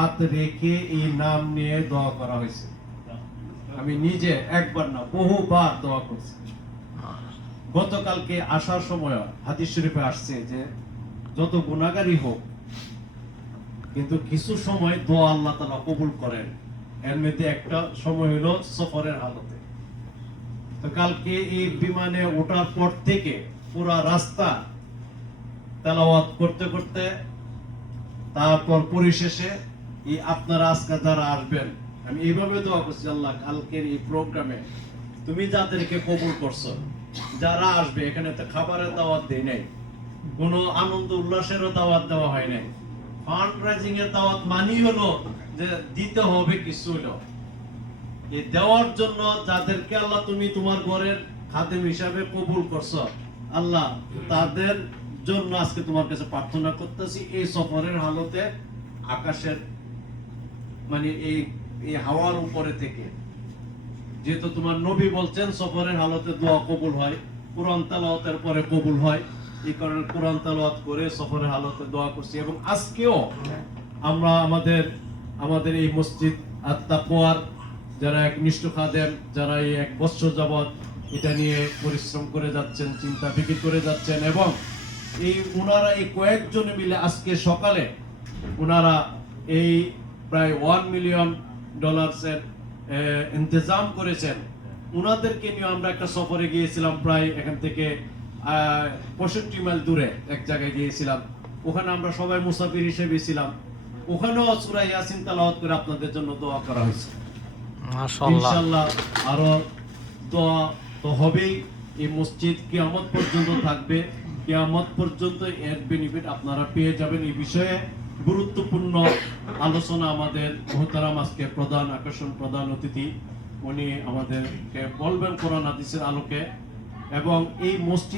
হাত রেখে এই নাম নিয়ে দোয়া করা হয়েছে। আমি নিজে একবার না বহুবার দোয়া করছি। গতকালকে আসার সময় হাদিস শরীফে আসছে যে যত গুনাহগারই হোক, কিন্তু কিছু সময় দোয়া আল্লাহ তাআলা কবুল করেন। এর মধ্যে একটা সময় হলো সফরের হালতে। তো কালকে এই বিমানে ওঠার পর থেকে পুরা রাস্তা তেলাওয়াত করতে করতে, তারপর পরিশেষে এই আপনারা আজকে যারা আসবেন, আমি এইভাবে দোয়া করছি, আল্লাহ কালকের এই প্রোগ্রামে তুমি যাদেরকে কবুল করছো, যারা আসবে, এখানে তো খাবারের দাওয়াত দেই নাই, কোনো আনন্দ উল্লাসেরও দাওয়াত দেওয়া হয় নাই। ফান্ড রাইজিং এর দাওয়াত মানি হলো যে দিতে হবে কিছু হলো। এই দেওয়ার জন্য যাদেরকে আল্লাহ তুমি তোমার ঘরের খাদেম হিসাবে কবুল করছো, আল্লাহ তাদের জন্য আজকে তোমার কাছে প্রার্থনা করতেছি, এই সফরের হালতে আকাশের মানে এই হাওয়ার উপরে থেকে, যেহেতু তোমার নবী বলছেন সফরের হালতে দোয়া কবুল হয়, কোরআন তেলাওয়াতের পরে কবুল হয়, এই কারণে কোরআন তেলাওয়াত করে সফরের হালতে দোয়া করছি। এবং আজকেও আমরা আমাদের এই মসজিদ আত-তাকওয়ার যারা একনিষ্ঠ খাদেম, যারা এই 1 বছর যাবত এটা নিয়ে পরিশ্রম করে যাচ্ছেন, চিন্তা ফিকির করে যাচ্ছেন, এবং ওনারা এই কয়েকজন মিলে আজকে সকালে ওনারা এই প্রায় $1 মিলিয়ন ইন্তজাম করেছেন। ওনাদেরকে নিয়ে আমরা একটা সফরে গিয়েছিলাম, প্রায় এখান থেকে 65 মাইল দূরে এক জায়গায় গিয়েছিলাম। ওখানে আমরা সবাই মুসাফির হিসেবে ছিলাম। ওখানেও সূরা ইয়াসিন তেলাওয়াত করে আপনাদের জন্য দোয়া করা হয়েছে। ইনশাআল্লাহ আরো দোয়া তো হবেই। এই মসজিদ কিয়ামত পর্যন্ত থাকবে, কিয়ামত পর্যন্ত এর বেনিফিট আপনারা পেয়ে যাবেন। এই বিষয়ে গুরুত্বপূর্ণ আলোচনা আমাদের মুহতারাম আজকে প্রধান আকর্ষণ, প্রধান অতিথি, উনি আমাদেরকে বলবেন কোরআন হাদিসের আলোকে। এবং এই মসজিদ